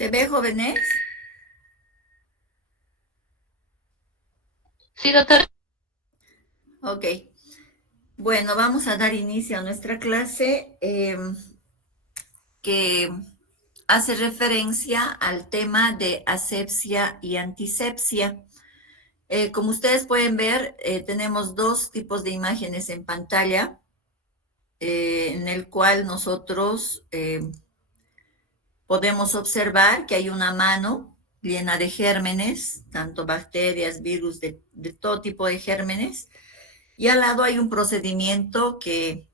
¿Se ve, jóvenes? Sí, doctora. Ok. Bueno, vamos a dar inicio a nuestra clase que hace referencia al tema de asepsia y antisepsia. Como ustedes pueden ver, tenemos dos tipos de imágenes en pantalla, en el cual nosotros podemos observar que hay una mano llena de gérmenes, tanto bacterias, virus, de todo tipo de gérmenes, y al lado hay un procedimiento que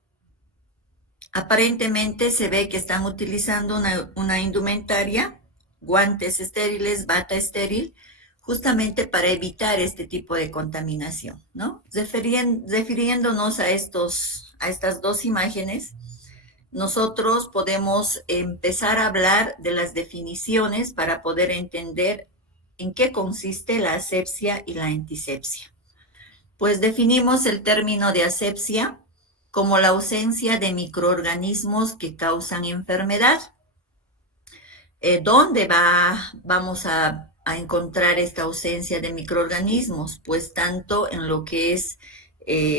aparentemente se ve que están utilizando una indumentaria, guantes estériles, bata estéril, justamente para evitar este tipo de contaminación, ¿no? Refiriéndonos a estas dos imágenes, nosotros podemos empezar a hablar de las definiciones para poder entender en qué consiste la asepsia y la antisepsia. Pues definimos el término de asepsia como la ausencia de microorganismos que causan enfermedad. ¿Dónde vamos a encontrar esta ausencia de microorganismos? Pues tanto en lo que es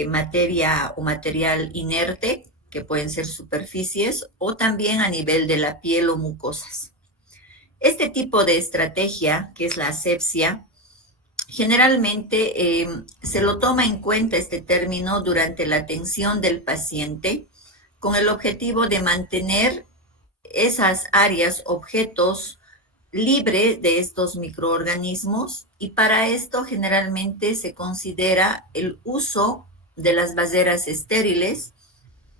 materia o material inerte, que pueden ser superficies, o también a nivel de la piel o mucosas. Este tipo de estrategia, que es la asepsia, generalmente se lo toma en cuenta este término durante la atención del paciente con el objetivo de mantener esas áreas, objetos libres de estos microorganismos, y para esto generalmente se considera el uso de las baseras estériles,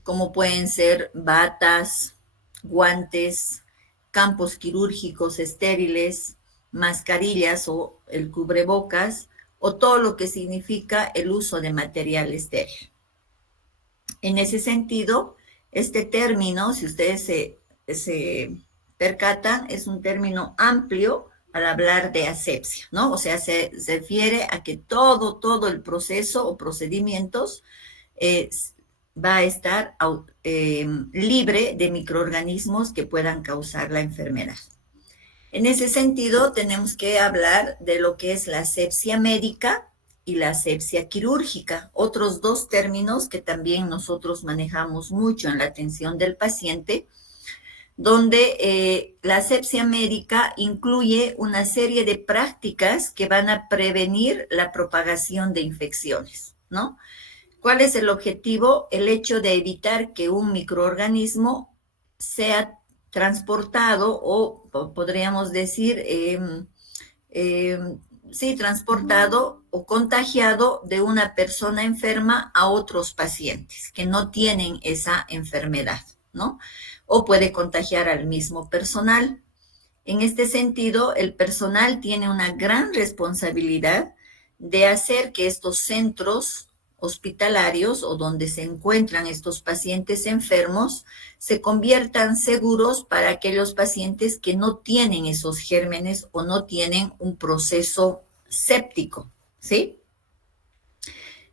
como pueden ser batas, guantes, campos quirúrgicos estériles, mascarillas o el cubrebocas, o todo lo que significa el uso de material estéril. En ese sentido, este término, si ustedes se percatan, es un término amplio al hablar de asepsia, ¿no? O sea, se refiere a que todo el proceso o procedimientos eh, va a estar libre de microorganismos que puedan causar la enfermedad. En ese sentido, tenemos que hablar de lo que es la asepsia médica y la asepsia quirúrgica, otros dos términos que también nosotros manejamos mucho en la atención del paciente, donde la asepsia médica incluye una serie de prácticas que van a prevenir la propagación de infecciones, ¿no? ¿Cuál es el objetivo? El hecho de evitar que un microorganismo sea transportado o podríamos decir, eh, sí, transportado o contagiado de una persona enferma a otros pacientes que no tienen esa enfermedad, ¿no? O puede contagiar al mismo personal. En este sentido, el personal tiene una gran responsabilidad de hacer que estos centros hospitalarios o donde se encuentran estos pacientes enfermos se conviertan seguros para aquellos pacientes que no tienen esos gérmenes o no tienen un proceso séptico, ¿sí?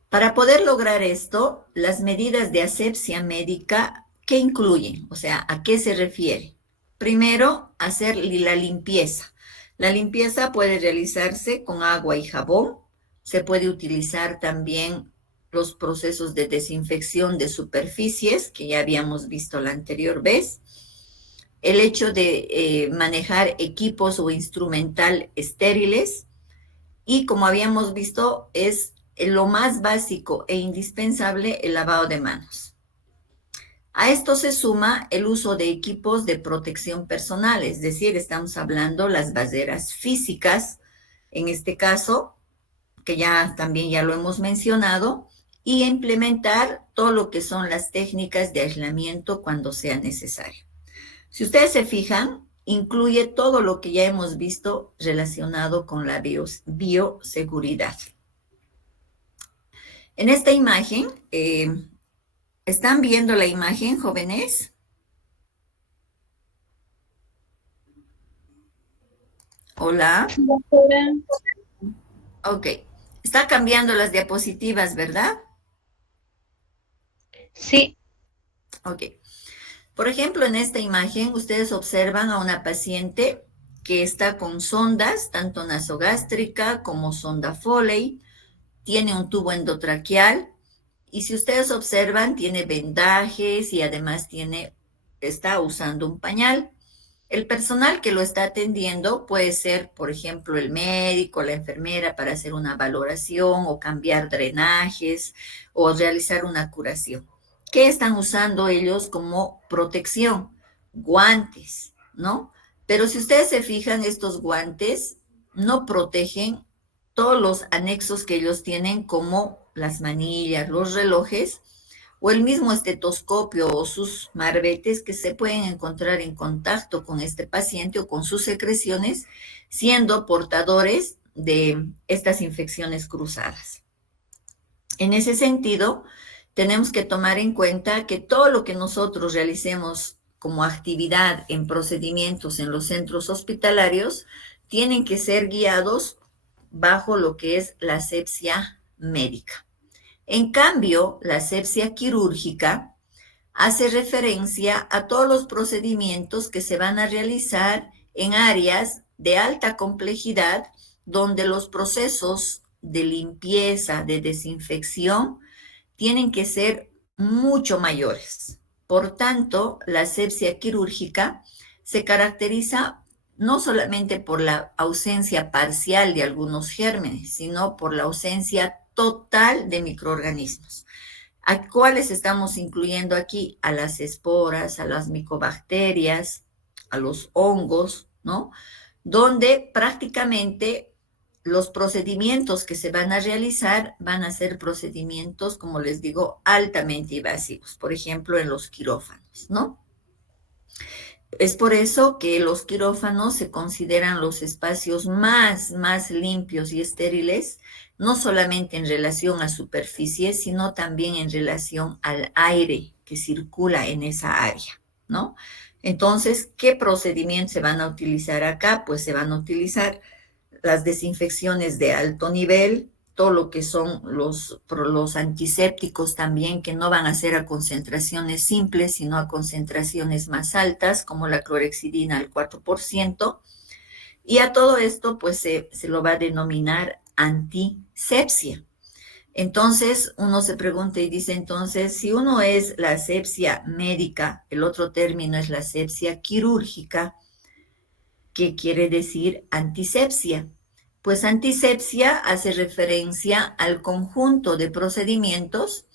Para poder lograr esto, las medidas de asepsia médica, ¿qué incluyen? O sea, ¿a qué se refiere? Primero, hacer la limpieza. La limpieza puede realizarse con agua y jabón. Se puede utilizar también los procesos de desinfección de superficies que ya habíamos visto la anterior vez. El hecho de manejar equipos o instrumental estériles, y como habíamos visto, es lo más básico e indispensable el lavado de manos. A esto se suma el uso de equipos de protección personal, es decir, estamos hablando las barreras físicas, en este caso, que ya también ya lo hemos mencionado, y implementar todo lo que son las técnicas de aislamiento cuando sea necesario. Si ustedes se fijan, incluye todo lo que ya hemos visto relacionado con la bioseguridad. En esta imagen, ¿están viendo la imagen, jóvenes? Hola. Doctora. Ok. Está cambiando las diapositivas, ¿verdad? Sí, Ok. Por ejemplo, en esta imagen ustedes observan a una paciente que está con sondas, tanto nasogástrica como sonda Foley, tiene un tubo endotraqueal y si ustedes observan, tiene vendajes y además está usando un pañal. El personal que lo está atendiendo puede ser, por ejemplo, el médico, la enfermera para hacer una valoración o cambiar drenajes o realizar una curación. ¿Qué están usando ellos como protección? Guantes, ¿no? Pero si ustedes se fijan, estos guantes no protegen todos los anexos que ellos tienen, como las manillas, los relojes, o el mismo estetoscopio o sus marbetes que se pueden encontrar en contacto con este paciente o con sus secreciones, siendo portadores de estas infecciones cruzadas. En ese sentido, tenemos que tomar en cuenta que todo lo que nosotros realicemos como actividad en procedimientos en los centros hospitalarios tienen que ser guiados bajo lo que es la asepsia médica. En cambio, la asepsia quirúrgica hace referencia a todos los procedimientos que se van a realizar en áreas de alta complejidad, donde los procesos de limpieza, de desinfección, tienen que ser mucho mayores. Por tanto, la asepsia quirúrgica se caracteriza no solamente por la ausencia parcial de algunos gérmenes, sino por la ausencia total de microorganismos. ¿A cuáles estamos incluyendo aquí? A las esporas, a las micobacterias, a los hongos, ¿no? Donde prácticamente los procedimientos que se van a realizar van a ser procedimientos, como les digo, altamente invasivos, por ejemplo, en los quirófanos, ¿no? Es por eso que los quirófanos se consideran los espacios más limpios y estériles, no solamente en relación a superficie, sino también en relación al aire que circula en esa área, ¿no? Entonces, ¿qué procedimientos se van a utilizar acá? Pues se van a utilizar las desinfecciones de alto nivel, todo lo que son los antisépticos también, que no van a ser a concentraciones simples, sino a concentraciones más altas, como la clorhexidina al 4%. Y a todo esto, pues se lo va a denominar antisepsia. Entonces, uno se pregunta y dice, entonces, si uno es la asepsia médica, el otro término es la asepsia quirúrgica, ¿qué quiere decir antisepsia? Pues antisepsia hace referencia al conjunto de procedimientos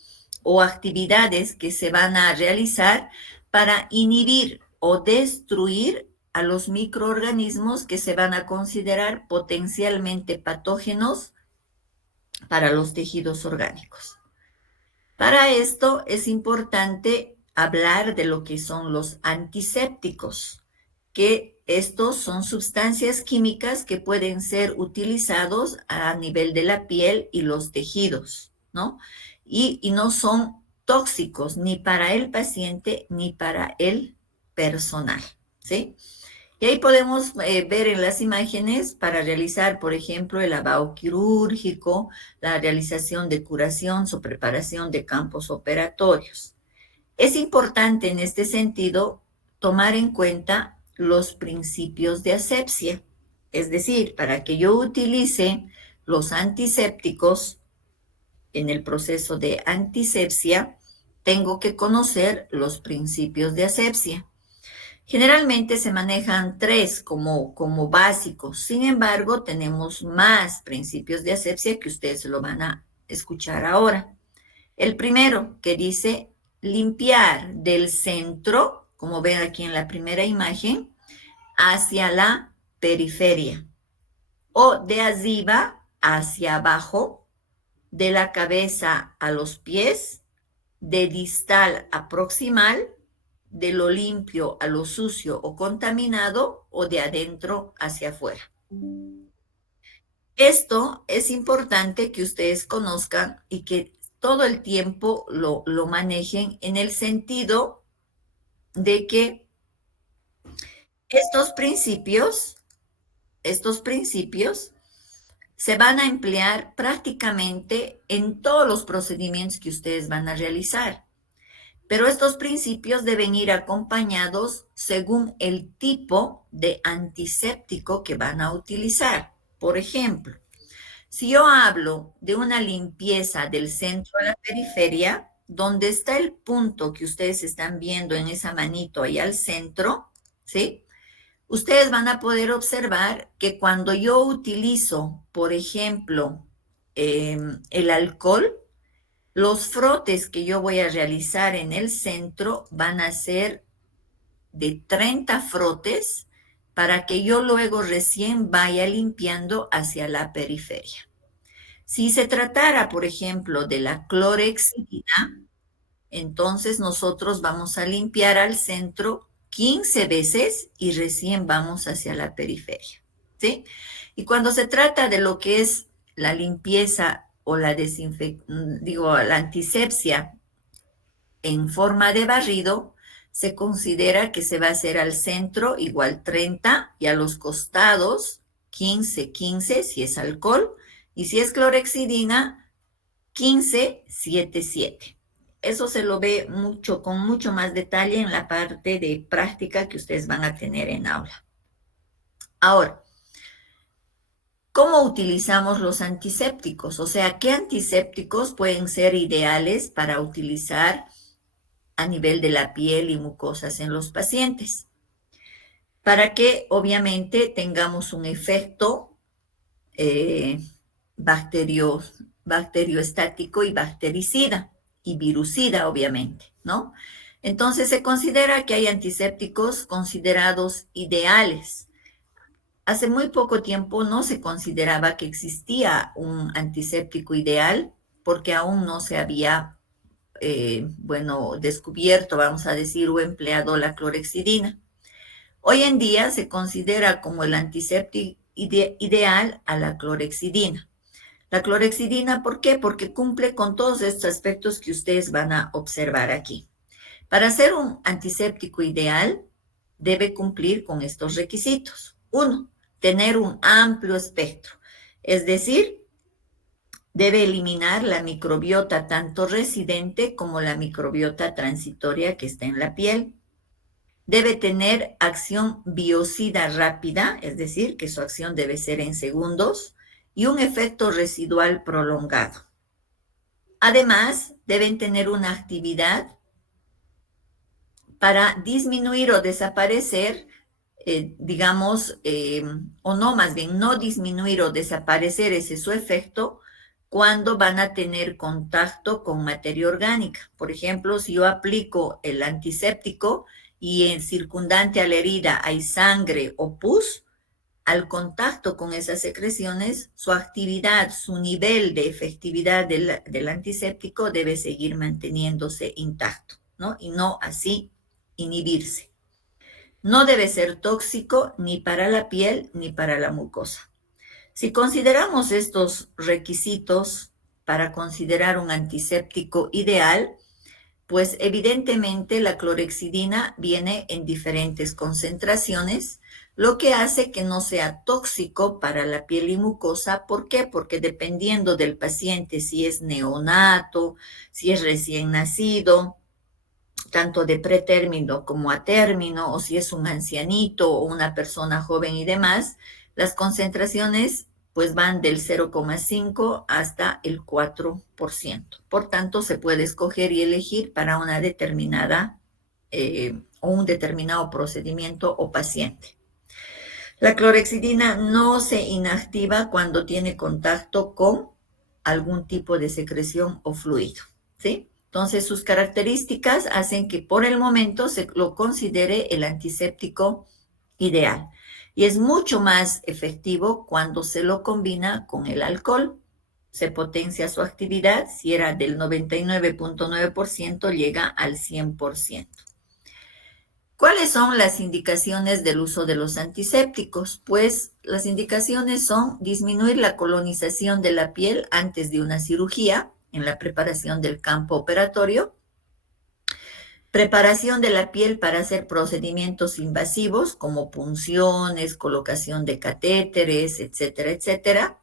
o actividades que se van a realizar para inhibir o destruir a los microorganismos que se van a considerar potencialmente patógenos para los tejidos orgánicos. Para esto es importante hablar de lo que son los antisépticos, que estos son sustancias químicas que pueden ser utilizados a nivel de la piel y los tejidos, ¿no? Y no son tóxicos ni para el paciente ni para el personal, ¿sí? Y ahí podemos ver en las imágenes para realizar, por ejemplo, el lavado quirúrgico, la realización de curaciones o preparación de campos operatorios. Es importante en este sentido tomar en cuenta los principios de asepsia, es decir, para que yo utilice los antisépticos en el proceso de antisepsia, tengo que conocer los principios de asepsia. Generalmente se manejan tres como básicos, sin embargo, tenemos más principios de asepsia que ustedes lo van a escuchar ahora. El primero, que dice limpiar del centro, como ven aquí en la primera imagen, hacia la periferia, o de arriba hacia abajo, de la cabeza a los pies, de distal a proximal, de lo limpio a lo sucio o contaminado, o de adentro hacia afuera. Esto es importante que ustedes conozcan y que todo el tiempo lo manejen en el sentido de que estos principios se van a emplear prácticamente en todos los procedimientos que ustedes van a realizar. Pero estos principios deben ir acompañados según el tipo de antiséptico que van a utilizar. Por ejemplo, si yo hablo de una limpieza del centro a la periferia, donde está el punto que ustedes están viendo en esa manito ahí al centro, ¿sí? Ustedes van a poder observar que cuando yo utilizo, por ejemplo, el alcohol, los frotes que yo voy a realizar en el centro van a ser de 30 frotes para que yo luego recién vaya limpiando hacia la periferia. Si se tratara, por ejemplo, de la clorexidina, entonces nosotros vamos a limpiar al centro 15 veces y recién vamos hacia la periferia, ¿sí? Y cuando se trata de lo que es la limpieza o la la antisepsia en forma de barrido, se considera que se va a hacer al centro igual 30 y a los costados 15, 15 si es alcohol y si es clorexidina 15, 7, 7. Eso se lo ve mucho, con mucho más detalle en la parte de práctica que ustedes van a tener en aula. Ahora, ¿cómo utilizamos los antisépticos? O sea, ¿qué antisépticos pueden ser ideales para utilizar a nivel de la piel y mucosas en los pacientes? Para que obviamente tengamos un efecto bacterioestático y bactericida y virucida, obviamente, ¿no? Entonces se considera que hay antisépticos considerados ideales. Hace muy poco tiempo no se consideraba que existía un antiséptico ideal porque aún no se había, descubierto, vamos a decir, o empleado la clorexidina. Hoy en día se considera como el antiséptico ideal a la clorexidina. La clorexidina, ¿por qué? Porque cumple con todos estos aspectos que ustedes van a observar aquí. Para ser un antiséptico ideal, debe cumplir con estos requisitos. 1, tener un amplio espectro, es decir, debe eliminar la microbiota tanto residente como la microbiota transitoria que está en la piel. Debe tener acción biocida rápida, es decir, que su acción debe ser en segundos, y un efecto residual prolongado. Además, deben tener una actividad para disminuir o desaparecer, o no, más bien, no disminuir o desaparecer ese su efecto cuando van a tener contacto con materia orgánica. Por ejemplo, si yo aplico el antiséptico y en circundante a la herida hay sangre o pus, al contacto con esas secreciones, su actividad, su nivel de efectividad del antiséptico debe seguir manteniéndose intacto, ¿no? Y no así inhibirse. No debe ser tóxico ni para la piel ni para la mucosa. Si consideramos estos requisitos para considerar un antiséptico ideal, pues evidentemente la clorexidina viene en diferentes concentraciones, lo que hace que no sea tóxico para la piel y mucosa. ¿Por qué? Porque dependiendo del paciente, si es neonato, si es recién nacido, tanto de pretérmino como a término, o si es un ancianito o una persona joven y demás, las concentraciones pues van del 0,5 hasta el 4%. Por tanto, se puede escoger y elegir para una determinada o un determinado procedimiento o paciente. La clorexidina no se inactiva cuando tiene contacto con algún tipo de secreción o fluido, ¿sí? Entonces, sus características hacen que por el momento se lo considere el antiséptico ideal. Y es mucho más efectivo cuando se lo combina con el alcohol. Se potencia su actividad, si era del 99.9%, llega al 100%. ¿Cuáles son las indicaciones del uso de los antisépticos? Pues las indicaciones son disminuir la colonización de la piel antes de una cirugía, en la preparación del campo operatorio, preparación de la piel para hacer procedimientos invasivos como punciones, colocación de catéteres, etcétera, etcétera,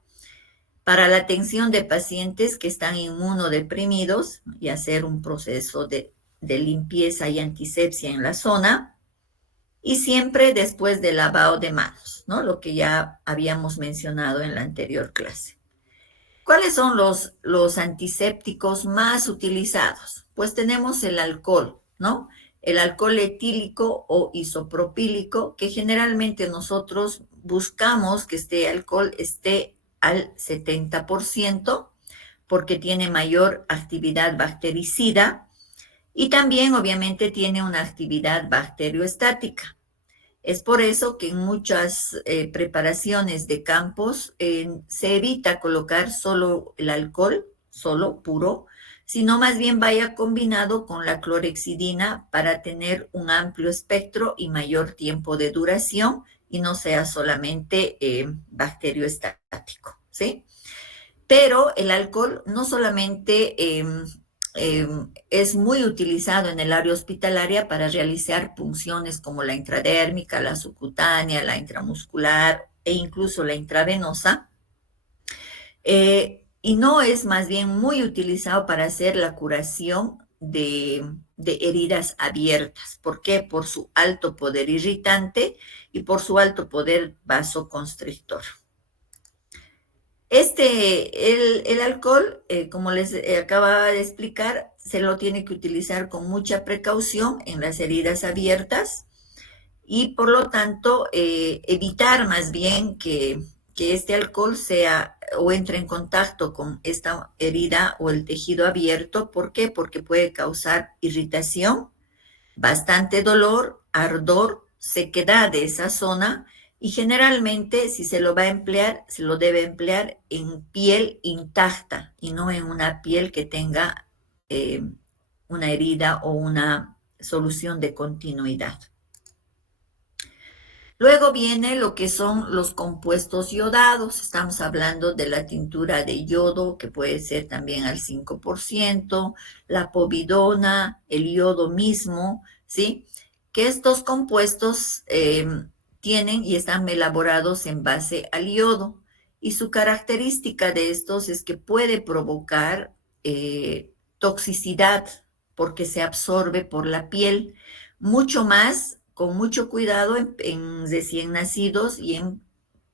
para la atención de pacientes que están inmunodeprimidos y hacer un proceso de de limpieza y antisepsia en la zona y siempre después del lavado de manos, ¿no? Lo que ya habíamos mencionado en la anterior clase. ¿Cuáles son los antisépticos más utilizados? Pues tenemos el alcohol, ¿no? El alcohol etílico o isopropílico, que generalmente nosotros buscamos que este alcohol esté al 70%, porque tiene mayor actividad bactericida y también obviamente tiene una actividad bacterioestática. Es por eso que en muchas preparaciones de campos se evita colocar solo el alcohol, solo puro, sino más bien vaya combinado con la clorhexidina para tener un amplio espectro y mayor tiempo de duración y no sea solamente bacterioestático, ¿sí? Pero el alcohol no solamente es muy utilizado en el área hospitalaria para realizar punciones como la intradérmica, la subcutánea, la intramuscular e incluso la intravenosa. Y no es más bien muy utilizado para hacer la curación de heridas abiertas. ¿Por qué? Por su alto poder irritante y por su alto poder vasoconstrictor. El alcohol, como les acababa de explicar, se lo tiene que utilizar con mucha precaución en las heridas abiertas y por lo tanto evitar más bien que este alcohol sea o entre en contacto con esta herida o el tejido abierto. ¿Por qué? Porque puede causar irritación, bastante dolor, ardor, sequedad de esa zona y generalmente si se lo va a emplear, se lo debe emplear en piel intacta y no en una piel que tenga una herida o una solución de continuidad. Luego viene lo que son los compuestos yodados. Estamos hablando de la tintura de yodo, que puede ser también al 5%, la povidona, el yodo mismo, ¿sí? Que estos compuestos tienen y están elaborados en base al yodo. Y su característica de estos es que puede provocar toxicidad porque se absorbe por la piel, mucho más con mucho cuidado en recién nacidos y en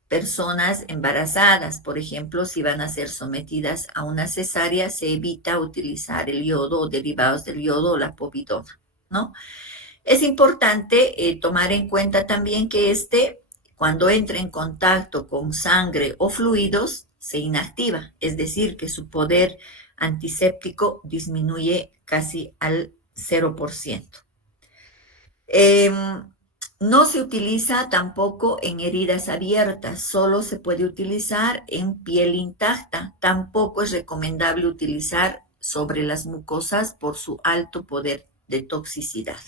personas embarazadas. Por ejemplo, si van a ser sometidas a una cesárea, se evita utilizar el yodo o derivados del yodo o la povidona, ¿no? Es importante tomar en cuenta también que cuando entra en contacto con sangre o fluidos, se inactiva, es decir, que su poder antiséptico disminuye casi al 0%. No se utiliza tampoco en heridas abiertas, solo se puede utilizar en piel intacta. Tampoco es recomendable utilizar sobre las mucosas por su alto poder de toxicidad.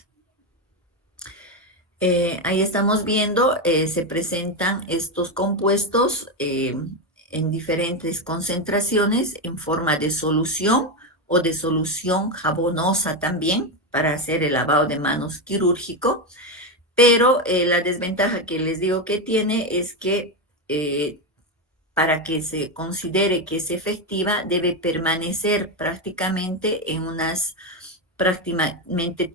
Ahí estamos viendo, se presentan estos compuestos en diferentes concentraciones en forma de solución o de solución jabonosa también para hacer el lavado de manos quirúrgico. Pero la desventaja que les digo que tiene es que para que se considere que es efectiva debe permanecer prácticamente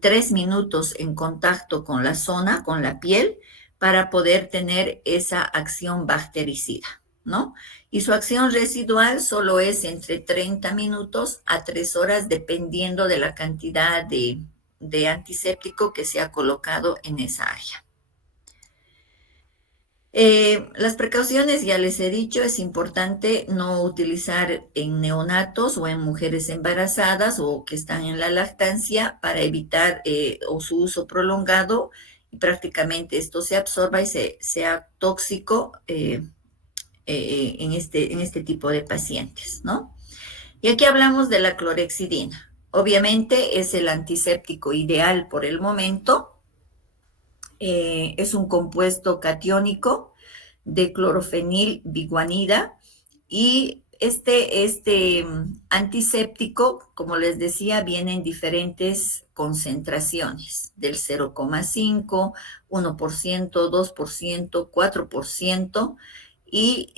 3 minutos en contacto con la zona, con la piel, para poder tener esa acción bactericida, ¿no? Y su acción residual solo es entre 30 minutos a 3 horas, dependiendo de la cantidad de antiséptico que se ha colocado en esa área. Las precauciones, ya les he dicho, es importante no utilizar en neonatos o en mujeres embarazadas o que están en la lactancia para evitar o su uso prolongado y prácticamente esto se absorba y sea tóxico en este tipo de pacientes, ¿no? Y aquí hablamos de la clorhexidina. Obviamente es el antiséptico ideal por el momento. Es un compuesto catiónico de clorofenilbiguanida y este antiséptico, como les decía, viene en diferentes concentraciones, del 0,5, 1%, 2%, 4%, y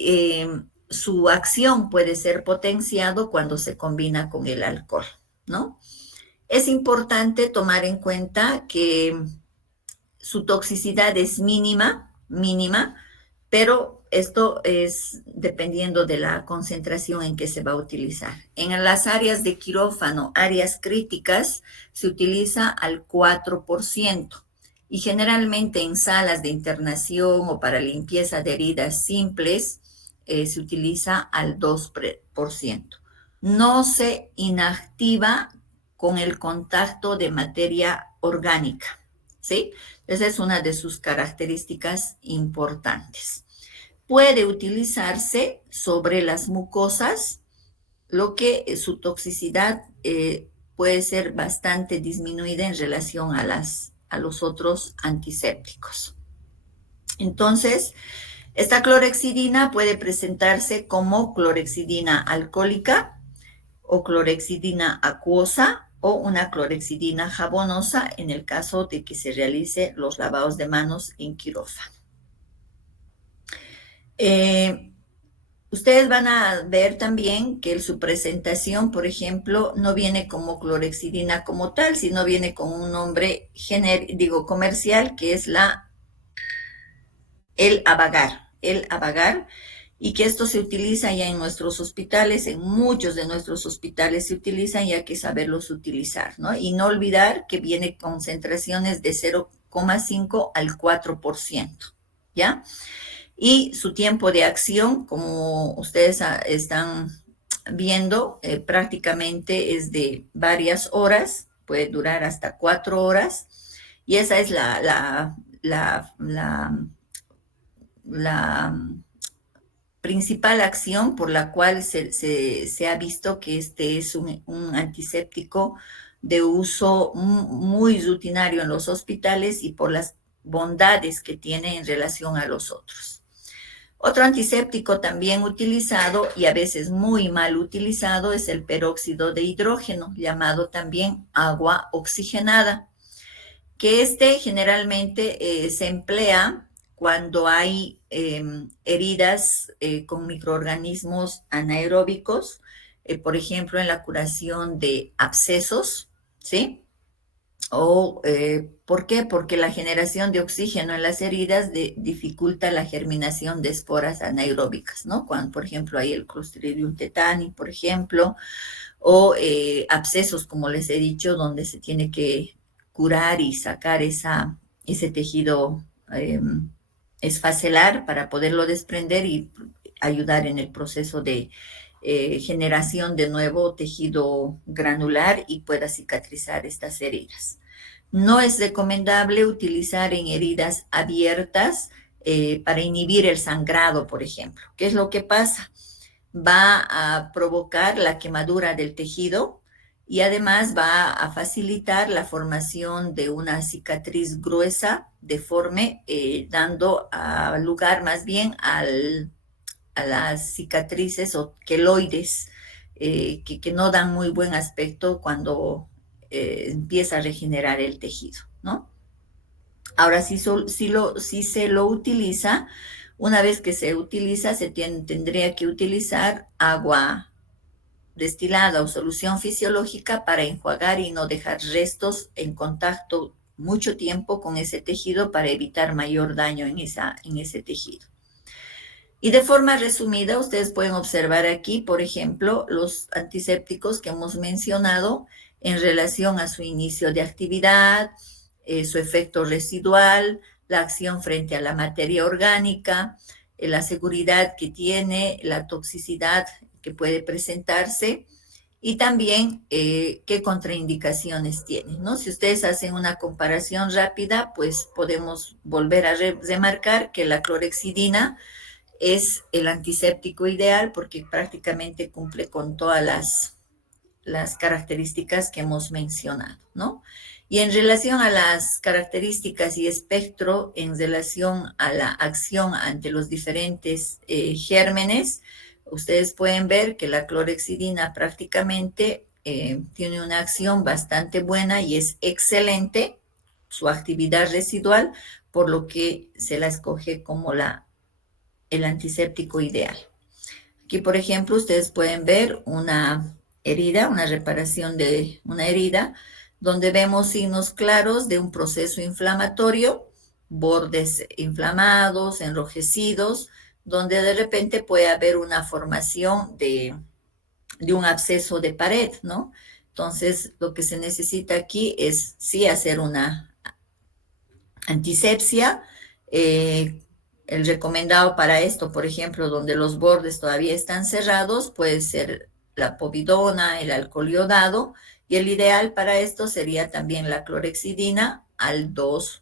su acción puede ser potenciado cuando se combina con el alcohol, ¿no? Es importante tomar en cuenta que su toxicidad es mínima, pero esto es dependiendo de la concentración en que se va a utilizar. En las áreas de quirófano, áreas críticas, se utiliza al 4% y generalmente en salas de internación o para limpieza de heridas simples se utiliza al 2%. No se inactiva con el contacto de materia orgánica, ¿sí? Esa es una de sus características importantes. Puede utilizarse sobre las mucosas, lo que su toxicidad puede ser bastante disminuida en relación a los otros antisépticos. Entonces, esta clorexidina puede presentarse como clorexidina alcohólica o clorexidina acuosa o una clorexidina jabonosa en el caso de que se realice los lavados de manos en quirófano. Ustedes van a ver también que su presentación, por ejemplo, no viene como clorexidina como tal, sino viene con un nombre comercial que es el Avagar, y que esto se utiliza ya en nuestros hospitales, en muchos de nuestros hospitales se utilizan y hay que saberlos utilizar, ¿no? Y no olvidar que viene concentraciones de 0,5 al 4%, ¿ya? Y su tiempo de acción, como ustedes están viendo, prácticamente es de varias horas, puede durar hasta 4 horas, y esa es la principal acción por la cual se ha visto que este es un antiséptico de uso muy rutinario en los hospitales y por las bondades que tiene en relación a los otros. Otro antiséptico también utilizado y a veces muy mal utilizado es el peróxido de hidrógeno, llamado también agua oxigenada, que generalmente se emplea cuando hay heridas con microorganismos anaeróbicos, por ejemplo, en la curación de abscesos, ¿sí? ¿Por qué? Porque la generación de oxígeno en las heridas dificulta la germinación de esporas anaeróbicas, ¿no? Cuando, por ejemplo, hay el Clostridium tetani, por ejemplo, o abscesos, como les he dicho, donde se tiene que curar y sacar ese tejido esfacelar para poderlo desprender y ayudar en el proceso de generación de nuevo tejido granular y pueda cicatrizar estas heridas. No es recomendable utilizar en heridas abiertas para inhibir el sangrado, por ejemplo. ¿Qué es lo que pasa? Va a provocar la quemadura del tejido y además va a facilitar la formación de una cicatriz gruesa, deforme, dando lugar más bien a las cicatrices o queloides que no dan muy buen aspecto cuando empieza a regenerar el tejido, ¿no? Ahora, si se lo utiliza, una vez que se utiliza, tendría que utilizar agua destilada o solución fisiológica para enjuagar y no dejar restos en contacto mucho tiempo con ese tejido para evitar mayor daño en ese tejido. Y de forma resumida, ustedes pueden observar aquí, por ejemplo, los antisépticos que hemos mencionado en relación a su inicio de actividad, su efecto residual, la acción frente a la materia orgánica, la seguridad que tiene, la toxicidad que puede presentarse y también qué contraindicaciones tiene, ¿no? Si ustedes hacen una comparación rápida, pues podemos volver a remarcar que la clorexidina es el antiséptico ideal porque prácticamente cumple con todas las características que hemos mencionado, ¿no? Y en relación a las características y espectro, en relación a la acción ante los diferentes gérmenes, ustedes pueden ver que la clorexidina prácticamente tiene una acción bastante buena y es excelente su actividad residual, por lo que se la escoge como el antiséptico ideal. Aquí, por ejemplo, ustedes pueden ver una herida, una reparación de una herida donde vemos signos claros de un proceso inflamatorio, bordes inflamados, enrojecidos, donde de repente puede haber una formación de un absceso de pared, ¿no? Entonces, lo que se necesita aquí es sí hacer una antisepsia. El recomendado para esto, por ejemplo, donde los bordes todavía están cerrados, puede ser la povidona, el alcohol iodado, y el ideal para esto sería también la clorexidina al 2%,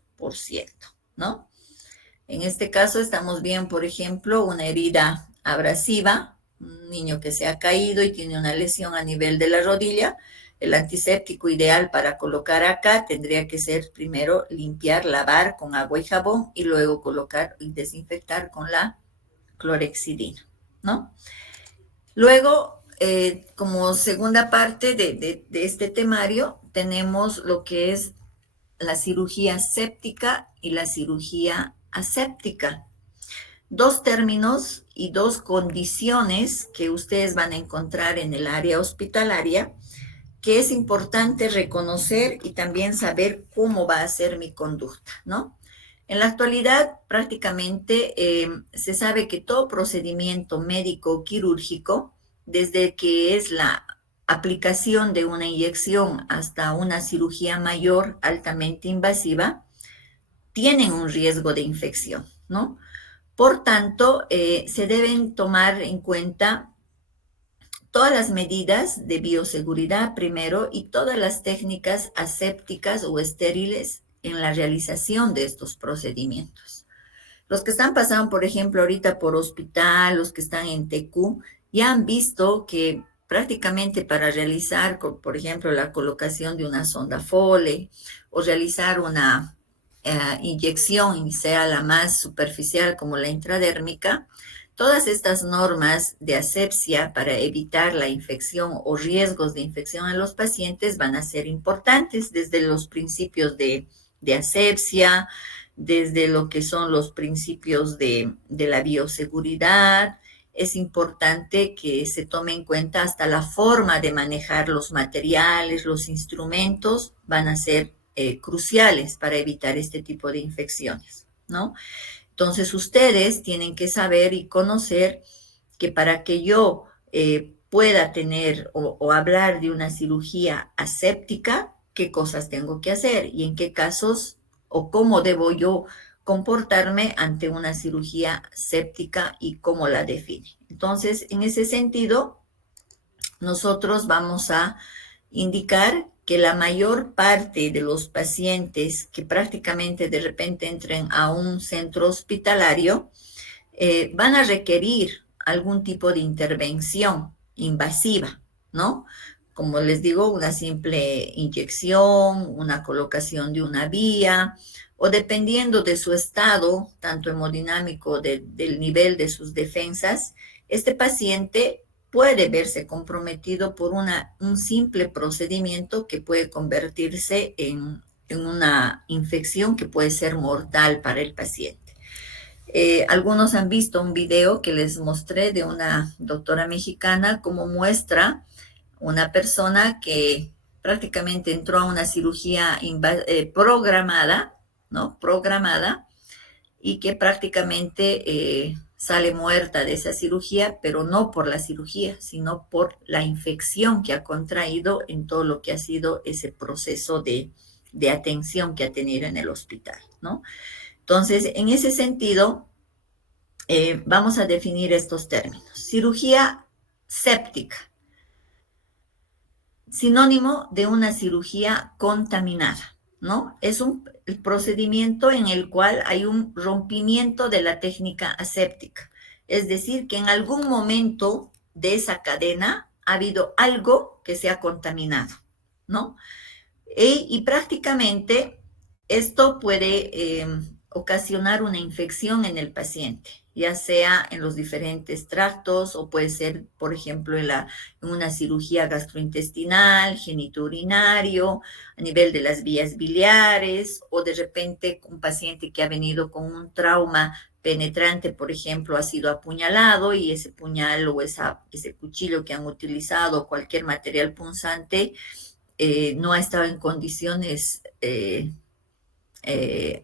¿no? En este caso estamos bien, por ejemplo, una herida abrasiva, un niño que se ha caído y tiene una lesión a nivel de la rodilla. El antiséptico ideal para colocar acá tendría que ser primero limpiar, lavar con agua y jabón y luego colocar y desinfectar con la clorexidina, ¿no? Luego, como segunda parte de este temario, tenemos lo que es la cirugía séptica y la cirugía aséptica. Dos términos y dos condiciones que ustedes van a encontrar en el área hospitalaria, que es importante reconocer y también saber cómo va a ser mi conducta, ¿no? En la actualidad, prácticamente se sabe que todo procedimiento médico quirúrgico, desde que es la aplicación de una inyección hasta una cirugía mayor altamente invasiva, tienen un riesgo de infección, ¿no? Por tanto, se deben tomar en cuenta todas las medidas de bioseguridad primero y todas las técnicas asépticas o estériles en la realización de estos procedimientos. Los que están pasando, por ejemplo, ahorita por hospital, los que están en TQ, ya han visto que prácticamente para realizar, por ejemplo, la colocación de una sonda Foley o realizar una inyección, sea la más superficial como la intradérmica, todas estas normas de asepsia para evitar la infección o riesgos de infección en los pacientes van a ser importantes desde los principios de asepsia, desde lo que son los principios de la bioseguridad. Es importante que se tome en cuenta hasta la forma de manejar los materiales, los instrumentos van a ser cruciales para evitar este tipo de infecciones, ¿no? Entonces, ustedes tienen que saber y conocer que para que yo pueda tener o hablar de una cirugía aséptica, qué cosas tengo que hacer y en qué casos o cómo debo yo comportarme ante una cirugía séptica y cómo la define. Entonces, en ese sentido, nosotros vamos a indicar que la mayor parte de los pacientes que prácticamente de repente entren a un centro hospitalario van a requerir algún tipo de intervención invasiva, ¿no? Como les digo, una simple inyección, una colocación de una vía, o dependiendo de su estado, tanto hemodinámico del nivel de sus defensas, este paciente puede verse comprometido por un simple procedimiento que puede convertirse en una infección que puede ser mortal para el paciente. Algunos han visto un video que les mostré de una doctora mexicana como muestra una persona que prácticamente entró a una cirugía programada, ¿no? Programada y que prácticamente sale muerta de esa cirugía, pero no por la cirugía, sino por la infección que ha contraído en todo lo que ha sido ese proceso de atención que ha tenido en el hospital, ¿no? Entonces, en ese sentido, vamos a definir estos términos. Cirugía séptica, sinónimo de una cirugía contaminada, ¿no? Es el procedimiento en el cual hay un rompimiento de la técnica aséptica. Es decir, que en algún momento de esa cadena ha habido algo que se ha contaminado, ¿no? Y prácticamente esto puede ocasionar una infección en el paciente, ya sea en los diferentes tractos o puede ser, por ejemplo, en una cirugía gastrointestinal, genitourinario, a nivel de las vías biliares o de repente un paciente que ha venido con un trauma penetrante, por ejemplo, ha sido apuñalado y ese puñal o ese cuchillo que han utilizado, cualquier material punzante, no ha estado en condiciones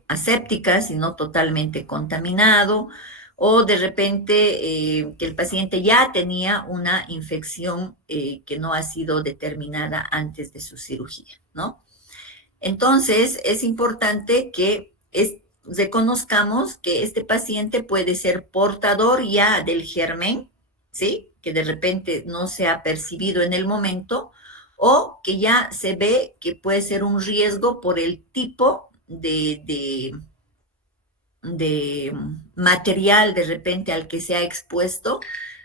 asépticas, sino totalmente contaminado, o de repente que el paciente ya tenía una infección que no ha sido determinada antes de su cirugía, ¿no? Entonces, es importante que reconozcamos que este paciente puede ser portador ya del germen, ¿sí? Que de repente no se ha percibido en el momento, o que ya se ve que puede ser un riesgo por el tipo de material de repente al que se ha expuesto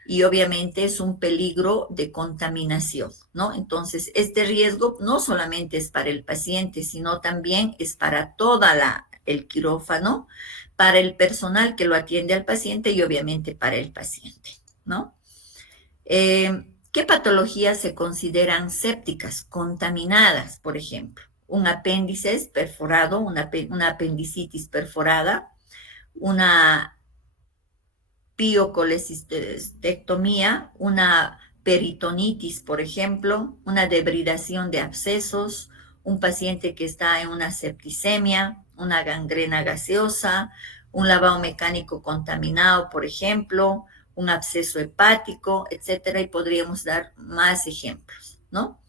y obviamente es un peligro de contaminación, ¿no? Entonces, este riesgo no solamente es para el paciente, sino también es para toda el quirófano, para el personal que lo atiende al paciente y obviamente para el paciente, ¿no? ¿Qué patologías se consideran sépticas, contaminadas, por ejemplo? Un apéndice perforado, una apendicitis perforada, una piocolestectomía, una peritonitis, por ejemplo, una debridación de abscesos, un paciente que está en una septicemia, una gangrena gaseosa, un lavado mecánico contaminado, por ejemplo, un absceso hepático, etcétera, y podríamos dar más ejemplos, ¿no?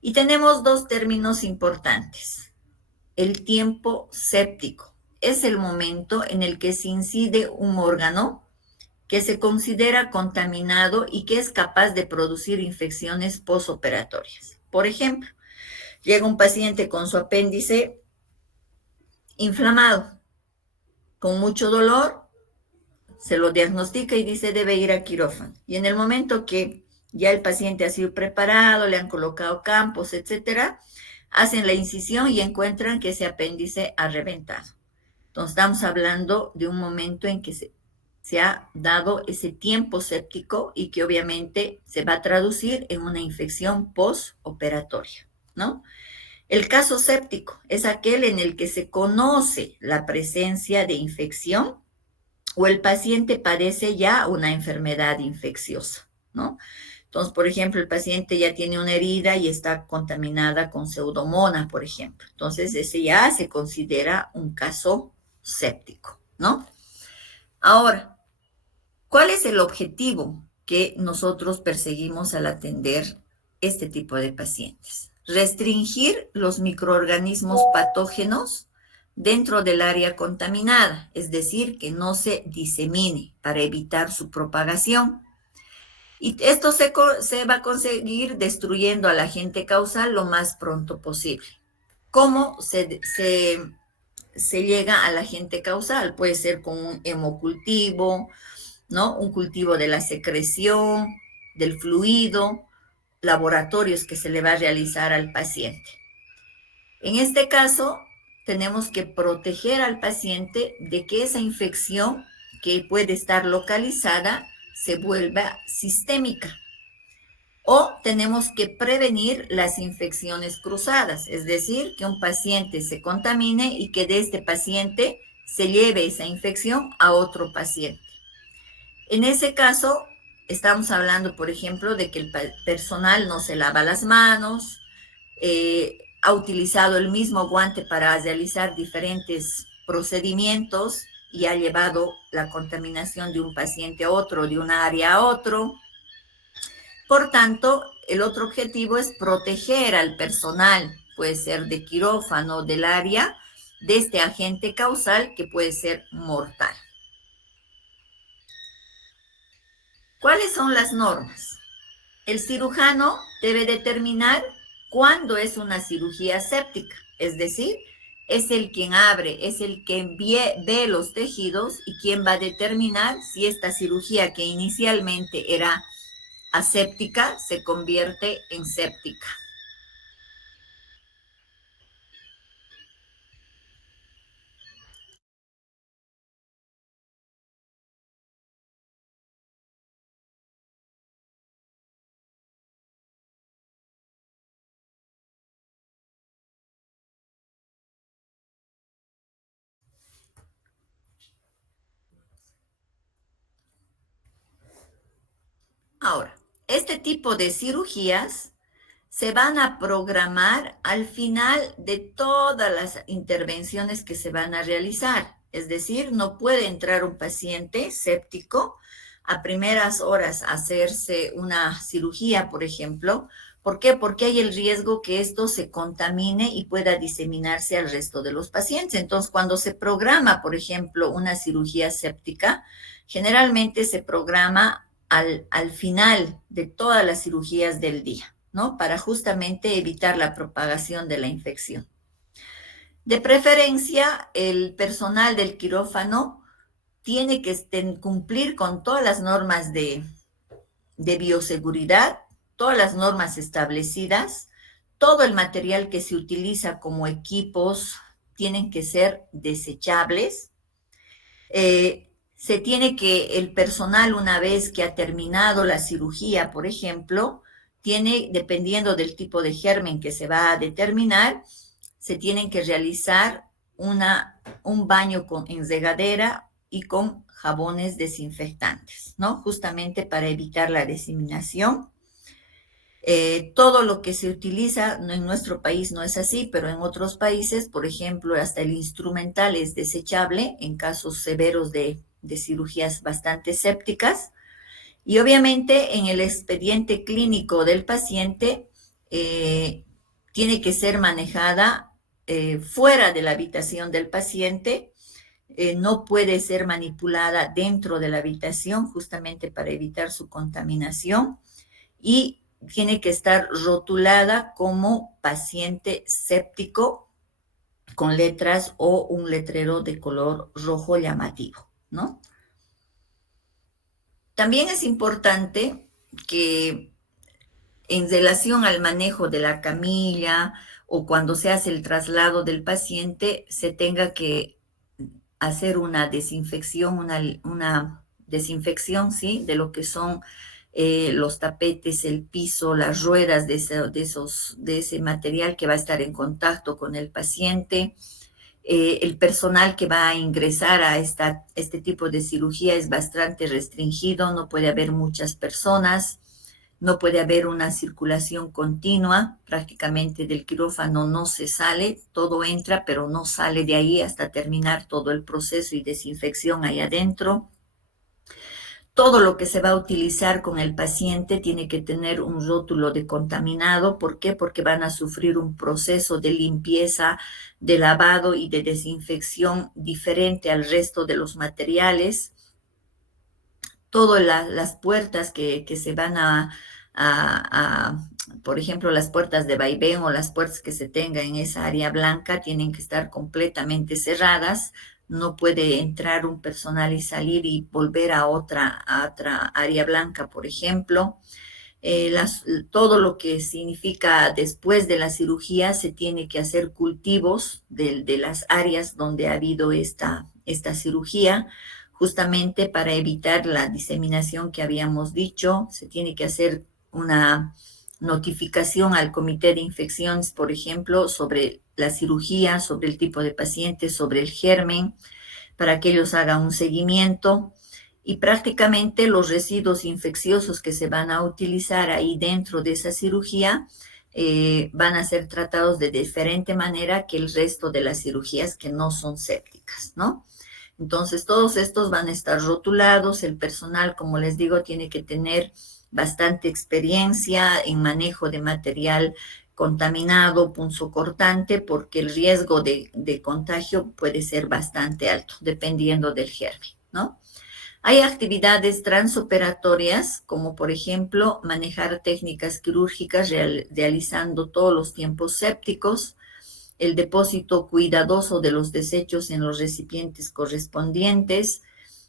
Y tenemos dos términos importantes. El tiempo séptico es el momento en el que se incide un órgano que se considera contaminado y que es capaz de producir infecciones postoperatorias. Por ejemplo, llega un paciente con su apéndice inflamado, con mucho dolor, se lo diagnostica y dice debe ir a quirófano. Y en el momento que ya el paciente ha sido preparado, le han colocado campos, etcétera, hacen la incisión y encuentran que ese apéndice ha reventado. Entonces estamos hablando de un momento en que se ha dado ese tiempo séptico y que obviamente se va a traducir en una infección postoperatoria, ¿no? El caso séptico es aquel en el que se conoce la presencia de infección o el paciente padece ya una enfermedad infecciosa, ¿no? Entonces, por ejemplo, el paciente ya tiene una herida y está contaminada con pseudomonas, por ejemplo. Entonces, ese ya se considera un caso séptico, ¿no? Ahora, ¿cuál es el objetivo que nosotros perseguimos al atender este tipo de pacientes? Restringir los microorganismos patógenos dentro del área contaminada, es decir, que no se disemine para evitar su propagación. Y esto se va a conseguir destruyendo al agente causal lo más pronto posible. ¿Cómo se llega al agente causal? Puede ser con un hemocultivo, ¿no? Un cultivo de la secreción, del fluido, laboratorios que se le va a realizar al paciente. En este caso, tenemos que proteger al paciente de que esa infección que puede estar localizada se vuelva sistémica. O tenemos que prevenir las infecciones cruzadas, es decir, que un paciente se contamine y que de este paciente se lleve esa infección a otro paciente. En ese caso, estamos hablando, por ejemplo, de que el personal no se lava las manos, ha utilizado el mismo guante para realizar diferentes procedimientos y ha llevado la contaminación de un paciente a otro, de un área a otro. Por tanto, el otro objetivo es proteger al personal, puede ser de quirófano, del área, de este agente causal que puede ser mortal. ¿Cuáles son las normas? El cirujano debe determinar cuándo es una cirugía séptica, es decir, es el quien abre, es el que ve los tejidos y quien va a determinar si esta cirugía que inicialmente era aséptica se convierte en séptica. Ahora, este tipo de cirugías se van a programar al final de todas las intervenciones que se van a realizar. Es decir, no puede entrar un paciente séptico a primeras horas a hacerse una cirugía, por ejemplo. ¿Por qué? Porque hay el riesgo que esto se contamine y pueda diseminarse al resto de los pacientes. Entonces, cuando se programa, por ejemplo, una cirugía séptica, generalmente se programa al final de todas las cirugías del día, ¿no? Para justamente evitar la propagación de la infección. De preferencia, el personal del quirófano tiene que cumplir con todas las normas de bioseguridad, todas las normas establecidas, todo el material que se utiliza como equipos tienen que ser desechables. Se tiene que el personal, una vez que ha terminado la cirugía, por ejemplo, tiene, dependiendo del tipo de germen que se va a determinar, se tienen que realizar un baño en regadera y con jabones desinfectantes, ¿no? Justamente para evitar la diseminación. Todo lo que se utiliza, en nuestro país no es así, pero en otros países, por ejemplo, hasta el instrumental es desechable en casos severos de cirugías bastante sépticas. Y obviamente en el expediente clínico del paciente tiene que ser manejada fuera de la habitación del paciente, no puede ser manipulada dentro de la habitación justamente para evitar su contaminación y tiene que estar rotulada como paciente séptico con letras o un letrero de color rojo llamativo, ¿no? También es importante que en relación al manejo de la camilla o cuando se hace el traslado del paciente, se tenga que hacer una desinfección, una desinfección, ¿sí? De lo que son los tapetes, el piso, las ruedas de ese material que va a estar en contacto con el paciente. El personal que va a ingresar a este tipo de cirugía es bastante restringido, no puede haber muchas personas, no puede haber una circulación continua, prácticamente del quirófano no se sale, todo entra, pero no sale de ahí hasta terminar todo el proceso y desinfección ahí adentro. Todo lo que se va a utilizar con el paciente tiene que tener un rótulo de contaminado. ¿Por qué? Porque van a sufrir un proceso de limpieza, de lavado y de desinfección diferente al resto de los materiales. Todas las puertas que se van por ejemplo, las puertas de vaivén o las puertas que se tenga en esa área blanca tienen que estar completamente cerradas. No puede entrar un personal y salir y volver a otra área blanca, por ejemplo. Todo lo que significa después de la cirugía se tiene que hacer cultivos de las áreas donde ha habido esta cirugía, justamente para evitar la diseminación que habíamos dicho. Se tiene que hacer una notificación al comité de infecciones, por ejemplo, sobre la cirugía, sobre el tipo de paciente, sobre el germen, para que ellos hagan un seguimiento. Y prácticamente los residuos infecciosos que se van a utilizar ahí dentro de esa cirugía van a ser tratados de diferente manera que el resto de las cirugías que no son sépticas, ¿no? Entonces, todos estos van a estar rotulados. El personal, como les digo, tiene que tener bastante experiencia en manejo de material contaminado, punzocortante, porque el riesgo de contagio puede ser bastante alto, dependiendo del germen, ¿no? Hay actividades transoperatorias, como por ejemplo manejar técnicas quirúrgicas realizando todos los tiempos sépticos, el depósito cuidadoso de los desechos en los recipientes correspondientes,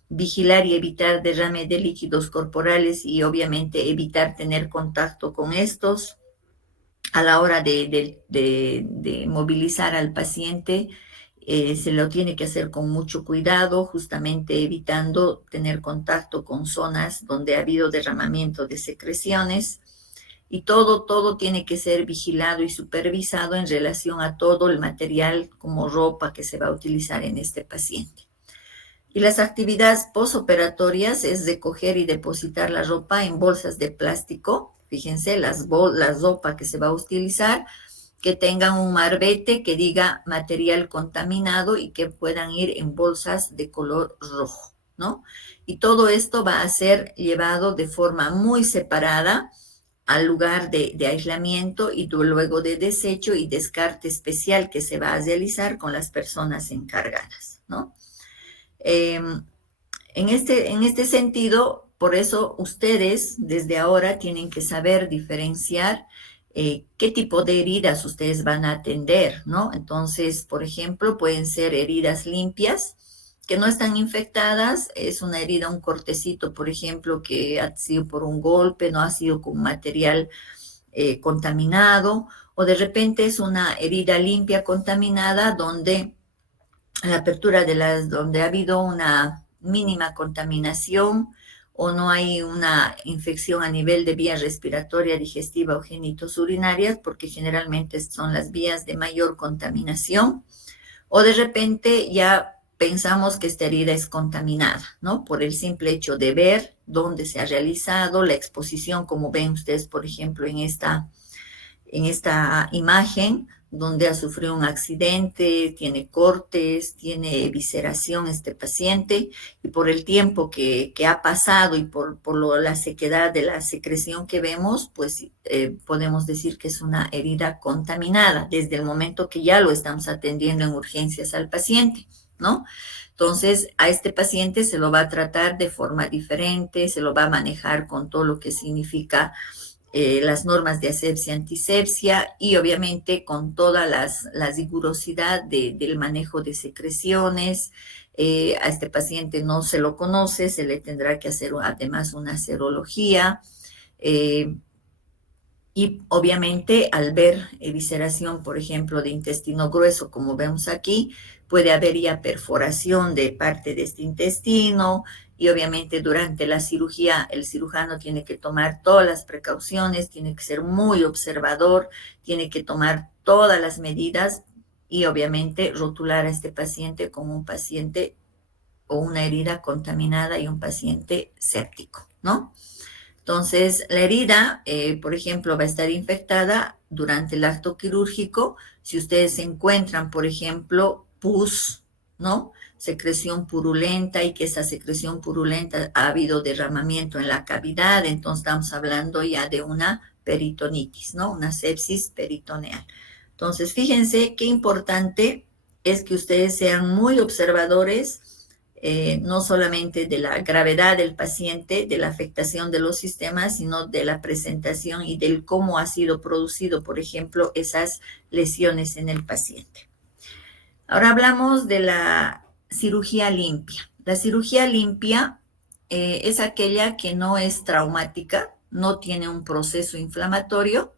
vigilar y evitar derrame de líquidos corporales y obviamente evitar tener contacto con estos a la hora de movilizar al paciente. Se lo tiene que hacer con mucho cuidado, justamente evitando tener contacto con zonas donde ha habido derramamiento de secreciones. Y todo tiene que ser vigilado y supervisado en relación a todo el material como ropa que se va a utilizar en este paciente. Y las actividades posoperatorias es recoger y depositar la ropa en bolsas de plástico fíjense, la sopa que se va a utilizar, que tengan un marbete que diga material contaminado y que puedan ir en bolsas de color rojo, ¿no? Y todo esto va a ser llevado de forma muy separada al lugar de aislamiento y luego de desecho y descarte especial que se va a realizar con las personas encargadas, ¿no? Eh, en este sentido, por eso ustedes desde ahora tienen que saber diferenciar qué tipo de heridas ustedes van a atender, ¿no? Entonces, por ejemplo, pueden ser heridas limpias, que no están infectadas, es una herida, un cortecito, por ejemplo, que ha sido por un golpe, no ha sido con material contaminado, o de repente es una herida limpia contaminada donde la apertura de donde ha habido una mínima contaminación o no hay una infección a nivel de vía respiratoria, digestiva o genitosurinarias, porque generalmente son las vías de mayor contaminación, o de repente ya pensamos que esta herida es contaminada, ¿no? Por el simple hecho de ver dónde se ha realizado la exposición, como ven ustedes, por ejemplo, en esta imagen, donde ha sufrido un accidente, tiene cortes, tiene evisceración este paciente, y por el tiempo que ha pasado y la sequedad de la secreción que vemos, pues podemos decir que es una herida contaminada desde el momento que ya lo estamos atendiendo en urgencias al paciente, ¿no? Entonces, a este paciente se lo va a tratar de forma diferente, se lo va a manejar con todo lo que significa las normas de asepsia, antisepsia y obviamente con toda la rigurosidad del manejo de secreciones. A este paciente no se lo conoce, se le tendrá que hacer además una serología. Y obviamente al ver evisceración, por ejemplo, de intestino grueso, como vemos aquí, puede haber ya perforación de parte de este intestino y obviamente durante la cirugía el cirujano tiene que tomar todas las precauciones, tiene que ser muy observador, tiene que tomar todas las medidas y obviamente rotular a este paciente como un paciente o una herida contaminada y un paciente séptico, ¿no? Entonces, la herida, por ejemplo, va a estar infectada durante el acto quirúrgico. Si ustedes encuentran, por ejemplo, pus, ¿no? Secreción purulenta y que esa secreción purulenta ha habido derramamiento en la cavidad, entonces estamos hablando ya de una peritonitis, ¿no? Una sepsis peritoneal. Entonces, fíjense qué importante es que ustedes sean muy observadores no solamente de la gravedad del paciente, de la afectación de los sistemas, sino de la presentación y del cómo ha sido producido, por ejemplo, esas lesiones en el paciente. Ahora hablamos de la cirugía limpia. La cirugía limpia es aquella que no es traumática, no tiene un proceso inflamatorio,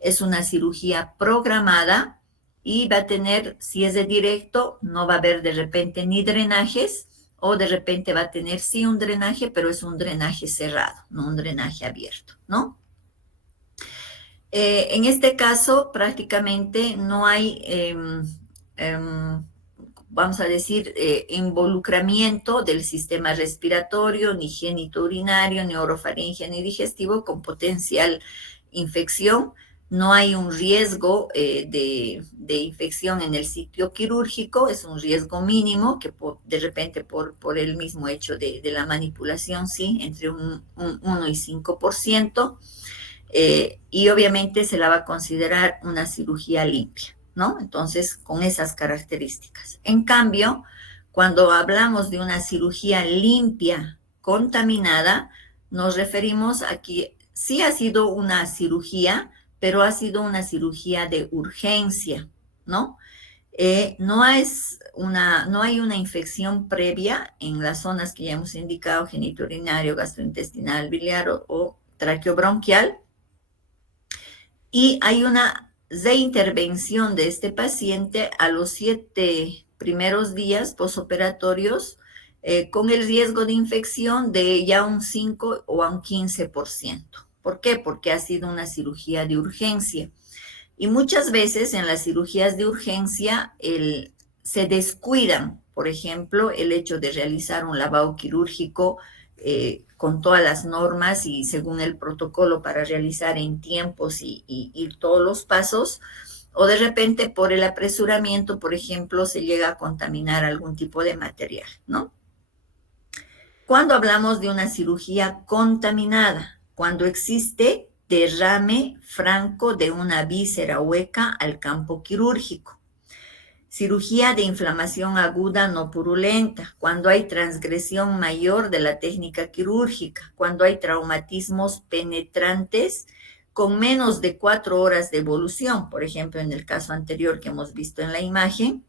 es una cirugía programada y va a tener, si es de directo, no va a haber de repente ni drenajes, o de repente va a tener sí un drenaje, pero es un drenaje cerrado, no un drenaje abierto, ¿no? En este caso, prácticamente no hay, vamos a decir, involucramiento del sistema respiratorio, ni genitourinario, ni orofaringeo, ni digestivo con potencial infección. No hay un riesgo de infección en el sitio quirúrgico, es un riesgo mínimo que de repente por el mismo hecho de la manipulación, sí, entre un 1 y 5%, y obviamente se la va a considerar una cirugía limpia, ¿no? Entonces, con esas características. En cambio, cuando hablamos de una cirugía limpia, contaminada, nos referimos a que sí ha sido una cirugía, pero ha sido una cirugía de urgencia, ¿no? No hay una infección previa en las zonas que ya hemos indicado, genitourinario, gastrointestinal, biliar o traqueobronquial, y hay una reintervención de este paciente a los 7 primeros días posoperatorios con el riesgo de infección de ya un 5 o a un 15%. ¿Por qué? Porque ha sido una cirugía de urgencia. Y muchas veces en las cirugías de urgencia se descuidan, por ejemplo, el hecho de realizar un lavado quirúrgico con todas las normas y según el protocolo para realizar en tiempos y todos los pasos, o de repente por el apresuramiento, por ejemplo, se llega a contaminar algún tipo de material, ¿no? Cuando hablamos de una cirugía contaminada, cuando existe derrame franco de una víscera hueca al campo quirúrgico. Cirugía de inflamación aguda no purulenta, cuando hay transgresión mayor de la técnica quirúrgica, cuando hay traumatismos penetrantes con menos de 4 horas de evolución, por ejemplo, en el caso anterior que hemos visto en la imagen,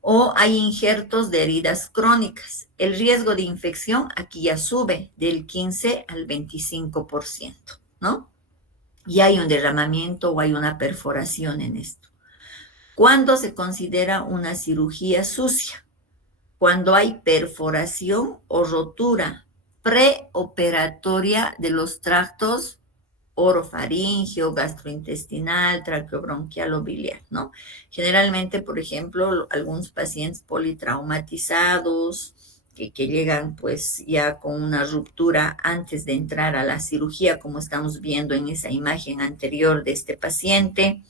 o hay injertos de heridas crónicas. El riesgo de infección aquí ya sube del 15 al 25%, ¿no? Y hay un derramamiento o hay una perforación en esto. ¿Cuándo se considera una cirugía sucia? Cuando hay perforación o rotura preoperatoria de los tractos orofaringeo, gastrointestinal, traqueobronquial o biliar, ¿no? Generalmente, por ejemplo, algunos pacientes politraumatizados que llegan pues ya con una ruptura antes de entrar a la cirugía, como estamos viendo en esa imagen anterior de este paciente,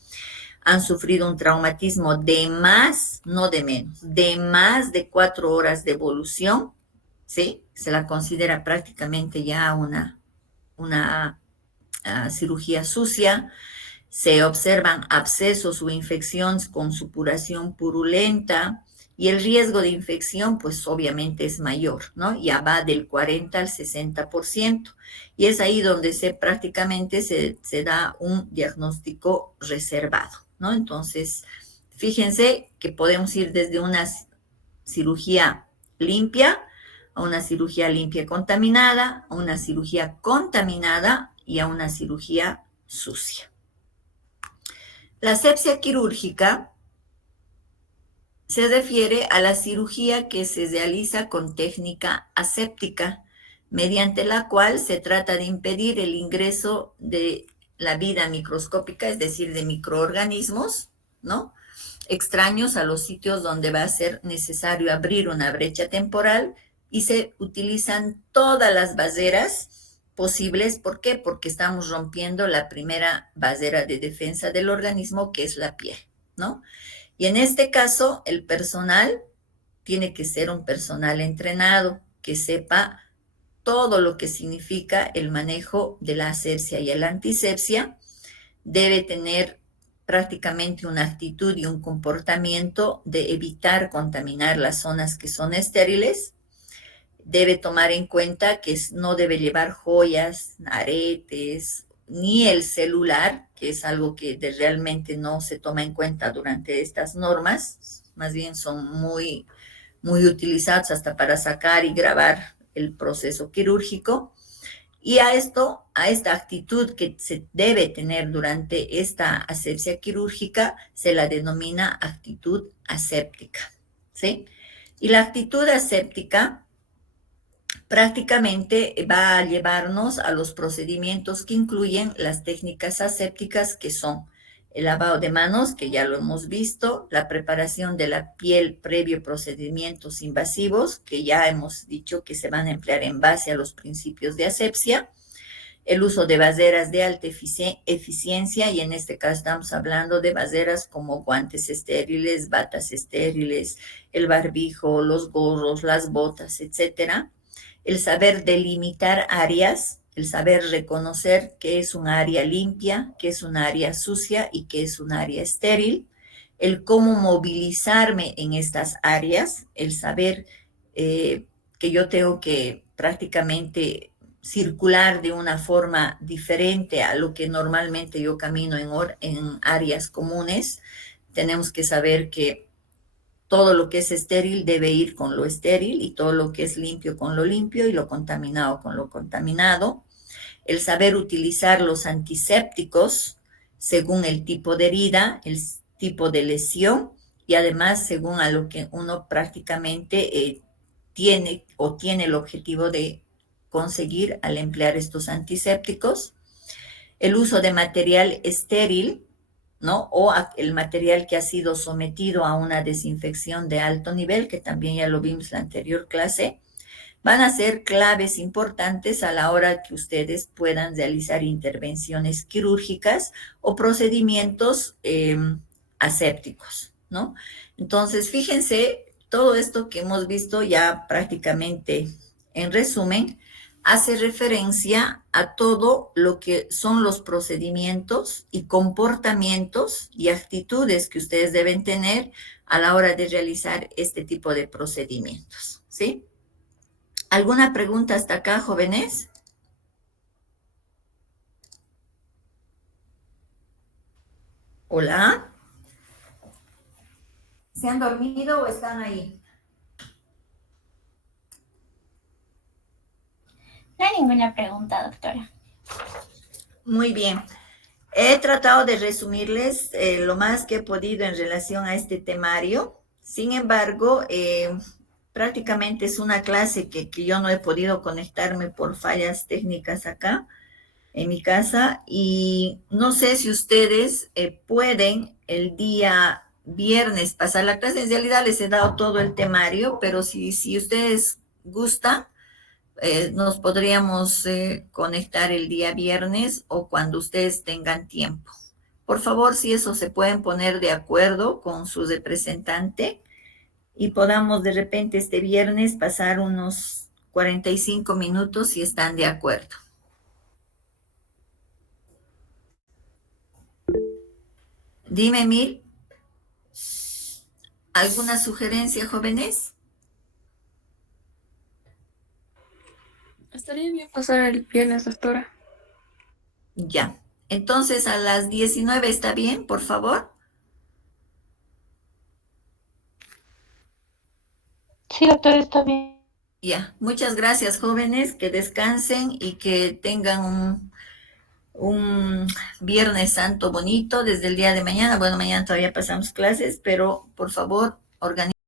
han sufrido un traumatismo de más, no de menos, de más de 4 horas de evolución, ¿sí? Se la considera prácticamente ya una cirugía sucia. Se observan abscesos o infecciones con supuración purulenta y el riesgo de infección pues obviamente es mayor, ¿no? Ya va del 40 al 60%. Y es ahí donde prácticamente se da un diagnóstico reservado, ¿no? Entonces, fíjense que podemos ir desde una cirugía limpia a una cirugía limpia contaminada, a una cirugía contaminada y a una cirugía sucia. La asepsia quirúrgica se refiere a la cirugía que se realiza con técnica aséptica, mediante la cual se trata de impedir el ingreso de la vida microscópica, es decir, de microorganismos, ¿no?, extraños a los sitios donde va a ser necesario abrir una brecha temporal, y se utilizan todas las barreras posibles. ¿Por qué? Porque estamos rompiendo la primera barrera de defensa del organismo, que es la piel, ¿no? Y en este caso, el personal tiene que ser un personal entrenado, que sepa todo lo que significa el manejo de la asepsia y la antisepsia. Debe tener prácticamente una actitud y un comportamiento de evitar contaminar las zonas que son estériles. Debe tomar en cuenta que no debe llevar joyas, aretes, ni el celular, que es algo que realmente no se toma en cuenta durante estas normas. Más bien son muy utilizados hasta para sacar y grabar el proceso quirúrgico. Y a esta actitud que se debe tener durante esta asepsia quirúrgica se la denomina actitud aséptica, ¿sí? Y la actitud aséptica prácticamente va a llevarnos a los procedimientos que incluyen las técnicas asépticas, que son el lavado de manos, que ya lo hemos visto, la preparación de la piel previo procedimientos invasivos, que ya hemos dicho que se van a emplear en base a los principios de asepsia, el uso de barreras de alta eficiencia, y en este caso estamos hablando de barreras como guantes estériles, batas estériles, el barbijo, los gorros, las botas, etcétera. El saber delimitar áreas, el saber reconocer qué es un área limpia, qué es un área sucia y qué es un área estéril, el cómo movilizarme en estas áreas, el saber que yo tengo que prácticamente circular de una forma diferente a lo que normalmente yo camino en áreas comunes. Tenemos que saber que todo lo que es estéril debe ir con lo estéril, y todo lo que es limpio con lo limpio, y lo contaminado con lo contaminado. El saber utilizar los antisépticos según el tipo de herida, el tipo de lesión, y además según a lo que uno prácticamente tiene el objetivo de conseguir al emplear estos antisépticos. El uso de material estéril, ¿no?, o el material que ha sido sometido a una desinfección de alto nivel, que también ya lo vimos en la anterior clase. van a ser claves importantes a la hora que ustedes puedan realizar intervenciones quirúrgicas o procedimientos asépticos, ¿no? Entonces, fíjense, todo esto que hemos visto ya prácticamente en resumen, hace referencia a todo lo que son los procedimientos y comportamientos y actitudes que ustedes deben tener a la hora de realizar este tipo de procedimientos, ¿sí? ¿Alguna pregunta hasta acá, jóvenes? Hola. ¿Se han dormido o están ahí? No hay ninguna pregunta, doctora. Muy bien. He tratado de resumirles lo más que he podido en relación a este temario. Sin embargo, prácticamente es una clase que yo no he podido conectarme por fallas técnicas acá en mi casa y no sé si ustedes pueden el día viernes pasar la clase. En realidad les he dado todo el temario, pero si ustedes gustan, nos podríamos conectar el día viernes o cuando ustedes tengan tiempo. Por favor, si eso se pueden poner de acuerdo con su representante y podamos de repente este viernes pasar unos 45 minutos si están de acuerdo. Dime, Mil, ¿alguna sugerencia, jóvenes? Estaría bien pasar el viernes, doctora. Ya. Entonces, a las 19 está bien, por favor. Sí, doctora, está bien. Ya. Muchas gracias, jóvenes. Que descansen y que tengan un Viernes Santo bonito desde el día de mañana. Bueno, mañana todavía pasamos clases, pero por favor, organizen.